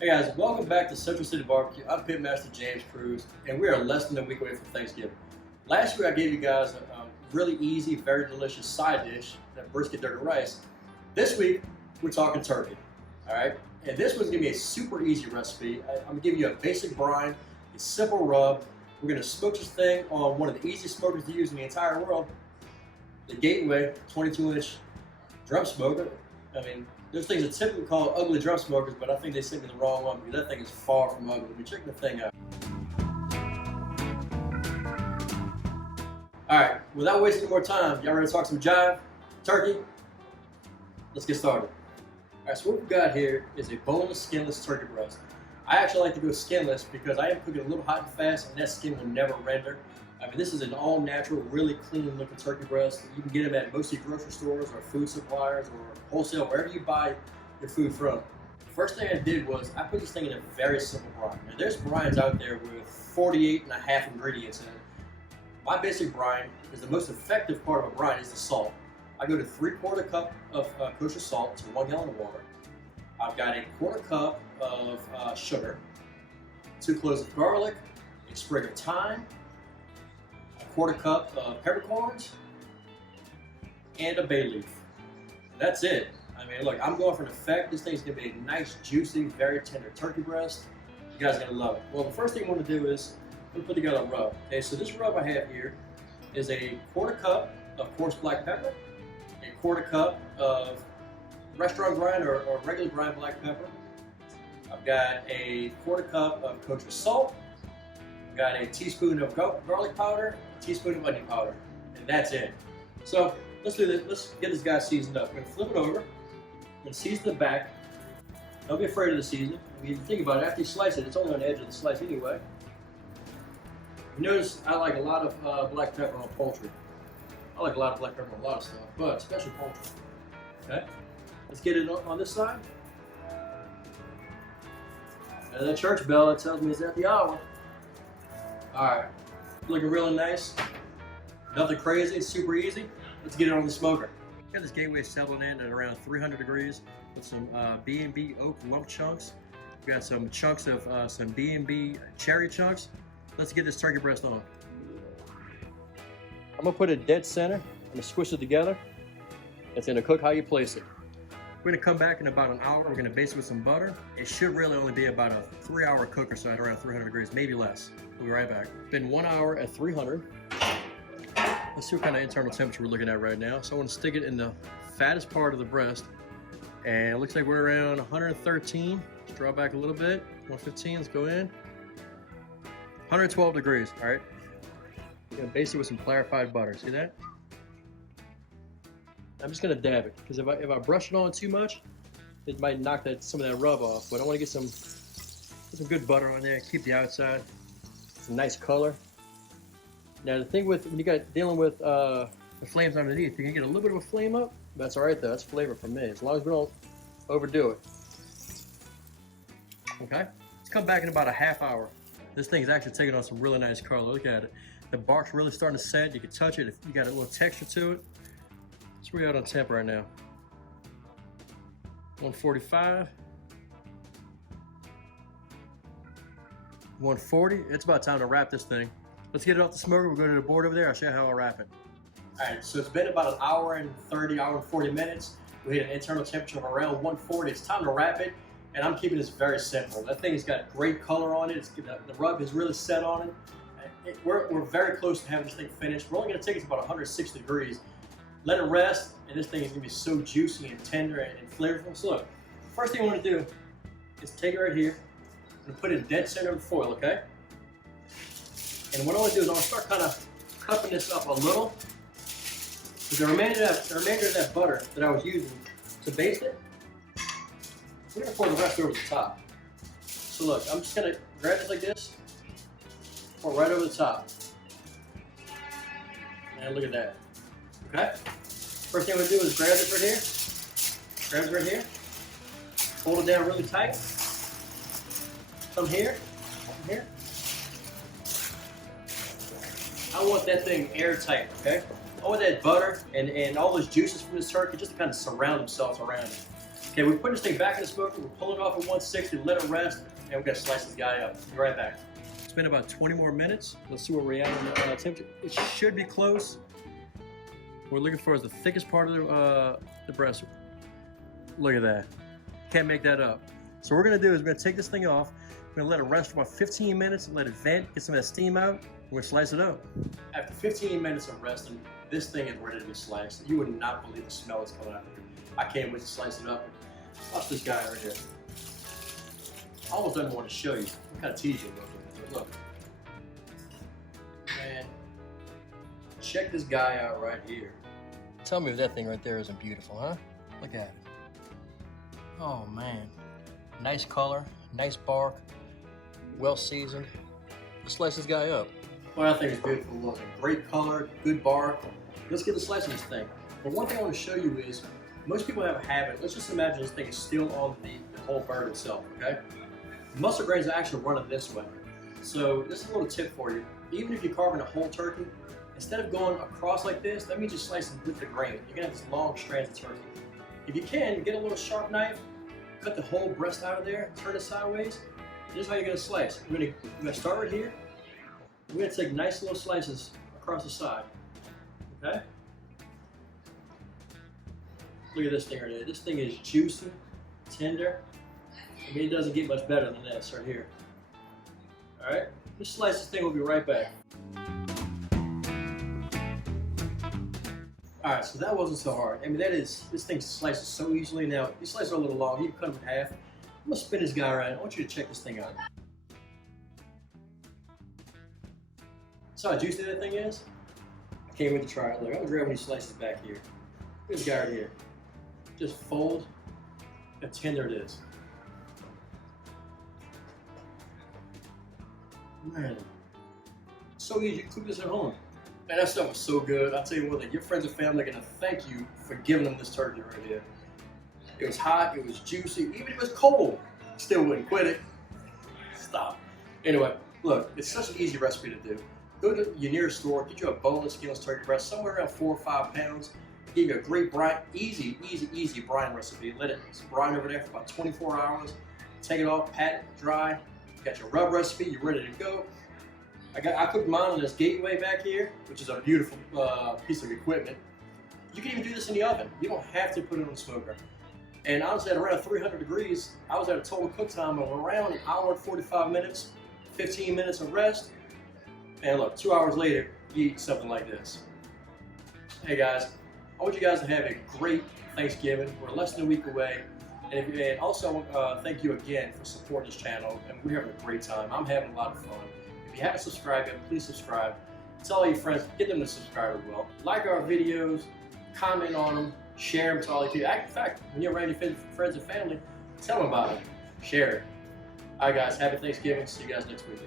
Hey guys, welcome back to Central City Barbecue. I'm Pitmaster James Cruz, and we are less than a week away from Thanksgiving. Last week I gave you guys a really easy, very delicious side dish, that brisket dirty rice. This week we're talking turkey, all right? And this one's gonna be a super easy recipe. I'm gonna give you a basic brine, a simple rub. We're gonna smoke this thing on one of the easiest smokers to use in the entire world, the Gateway 22-inch drum smoker. I mean, those things are typically called ugly drum smokers, but I think they sent me the wrong one because that thing is far from ugly. But check the thing out. All right, without wasting any more time, y'all ready to talk some jive, turkey? Let's get started. All right, so what we've got here is a boneless, skinless turkey breast. I actually like to go skinless because I am cooking a little hot and fast, and that skin will never render. I mean, this is an all-natural, really clean-looking turkey breast. You can get them at most of your grocery stores or food suppliers or wholesale, wherever you buy your food from. The first thing I did was I put this thing in a very simple brine. Now, there's brines out there with 48 and a half ingredients in it. My basic brine, because the most effective part of a brine is the salt. I go to 3/4 cup of kosher salt to 1 gallon of water. I've got a 1/4 cup of sugar, 2 cloves of garlic, a sprig of thyme, 1/4 cup of peppercorns, and a bay leaf. That's it. I mean, look, I'm going for an effect. This thing's gonna be a nice, juicy, very tender turkey breast. You guys are gonna love it. Well, the first thing I want to do is put together a rub. Okay, so this rub I have here is a 1/4 cup of coarse black pepper, a 1/4 cup of restaurant brine or regular brine black pepper. I've got a 1/4 cup of kosher salt. I've got a teaspoon of garlic powder, a teaspoon of onion powder, and that's it. So let's do this. Let's get this guy seasoned up. We're gonna flip it over. We're gonna season the back. Don't be afraid of the seasoning. I mean, if you think about it, after you slice it, it's only on the edge of the slice anyway. You notice I like a lot of black pepper on poultry. I like a lot of black pepper on a lot of stuff, but especially poultry. Okay, let's get it on this side. And that church bell that tells me it's at the hour. All right, looking really nice. Nothing crazy, it's super easy. Let's get it on the smoker. Got this Gateway settling in at around 300 degrees with some B&B oak lump chunks. We got some chunks of some B&B cherry chunks. Let's get this turkey breast on. I'm gonna put it dead center. I'm gonna squish it together. It's gonna cook how you place it. We're gonna come back in about an hour. We're gonna baste it with some butter. It should really only be about a 3-hour cooker side, around 300 degrees, maybe less. We'll be right back. It's been 1 hour at 300. Let's see what kind of internal temperature we're looking at right now. So I want to stick it in the fattest part of the breast. And it looks like we're around 113. Let's draw back a little bit. 115, let's go in. 112 degrees, all right? We're gonna baste it with some clarified butter, see that? I'm just gonna dab it, because if I brush it on too much, it might knock some of that rub off. But I want to get some good butter on there, keep the outside. Some nice color. Now the thing with when you got dealing with the flames underneath, you can get a little bit of a flame up. That's all right though. That's flavor for me, as long as we don't overdo it. Okay. Let's come back in about a half hour. This thing's actually taking on some really nice color. Look at it. The bark's really starting to set. You can touch it. If you got a little texture to it. That's where we're at on temp right now. 145. 140. It's about time to wrap this thing. Let's get it off the smoker. We'll go to the board over there. I'll show you how I'll wrap it. All right, so it's been about an hour and 30, hour and 40 minutes. We hit an internal temperature of around 140. It's time to wrap it, and I'm keeping this very simple. That thing's got great color on it. The rub is really set on it. We're very close to having this thing finished. We're only gonna take it to about 160 degrees. Let it rest, and this thing is gonna be so juicy and tender and flavorful. So look, the first thing I wanna do is take it right here and put it in dead center of the foil, okay? And what I want to do is I want to start kind of cupping this up a little. The remainder of that butter that I was using to baste it, we're going to pour the rest over the top. So look, I'm just going to grab it like this, pour right over the top. And look at that. Okay? First thing I'm going to do is grab this right here, hold it down really tight. Come here, I want that thing airtight, okay? I want that butter and all those juices from this turkey just to kind of surround themselves around it. Okay, we're putting this thing back in the smoker. We're pulling it off at 160, let it rest, and we're gonna slice this guy up. Be right back. It's been about 20 more minutes. Let's see where we're at on the temperature. It should be close. What we're looking for is the thickest part of the breast. Look at that. Can't make that up. So what we're gonna do is we're gonna take this thing off. We're gonna let it rest for about 15 minutes and let it vent, get some of that steam out. We're gonna slice it up. After 15 minutes of resting, this thing is ready to be sliced. You would not believe the smell that's coming out of it. I can't wait to slice it up. Watch this guy right here. I almost don't want to show you. I'm kind of teasing you. Look. Man, check this guy out right here. Tell me if that thing right there isn't beautiful, huh? Look at it. Oh man. Nice color, nice bark, well seasoned. Let's slice this guy up. Well, I think it's beautiful looking. Great color, good bark. Let's get the slice of this thing. But one thing I want to show you is, most people have a habit. Let's just imagine this thing is still on the whole bird itself, okay? Muscle grains are actually running this way. So this is a little tip for you. Even if you're carving a whole turkey, instead of going across like this, that means you slice it with the grain. You're gonna have this long strands of turkey. If you can, get a little sharp knife, cut the whole breast out of there, turn it sideways. This is how you're gonna slice. We're gonna start right here. We're gonna take nice little slices across the side, okay? Look at this thing right here. This thing is juicy, tender. I mean, it doesn't get much better than this right here. All right, just slice this thing. We'll be right back. All right, so that wasn't so hard. I mean, this thing slices so easily. Now, you slice it a little long. You can cut them in half. I'm gonna spin this guy around. I want you to check this thing out. See how juicy that thing is? I can't wait to try it. Look, I'm gonna grab one of these slices back here. Look at this guy right here. Just fold, how tender it is. Man, so easy. You can cook this at home. Man, that stuff was so good. I'll tell you what, your friends and family are gonna thank you for giving them this turkey right here. It was hot, it was juicy, even if it was cold, still wouldn't quit it. Stop. Anyway, look, it's such an easy recipe to do. Go to your nearest store, get you a boneless, skinless turkey breast, somewhere around 4 or 5 pounds. Give you a great brine, easy brine recipe. Let it brine over there for about 24 hours. Take it off, pat it, dry. You got your rub recipe, you're ready to go. I cooked mine on this gateway back here, which is a beautiful piece of equipment. You can even do this in the oven. You don't have to put it on the smoker. And honestly, at around 300 degrees, I was at a total cook time of around 1 hour and 45 minutes, 15 minutes of rest. And look, 2 hours later, you eat something like this. Hey guys, I want you guys to have a great Thanksgiving. We're less than a week away. And also, I want to thank you again for supporting this channel. And we're having a great time. I'm having a lot of fun. If you haven't subscribed yet, please subscribe. Tell all your friends, get them to subscribe as well. Like our videos, comment on them, share them to all your people. In fact, when you're around your friends and family, tell them about it. Share it. All right, guys, happy Thanksgiving. See you guys next week.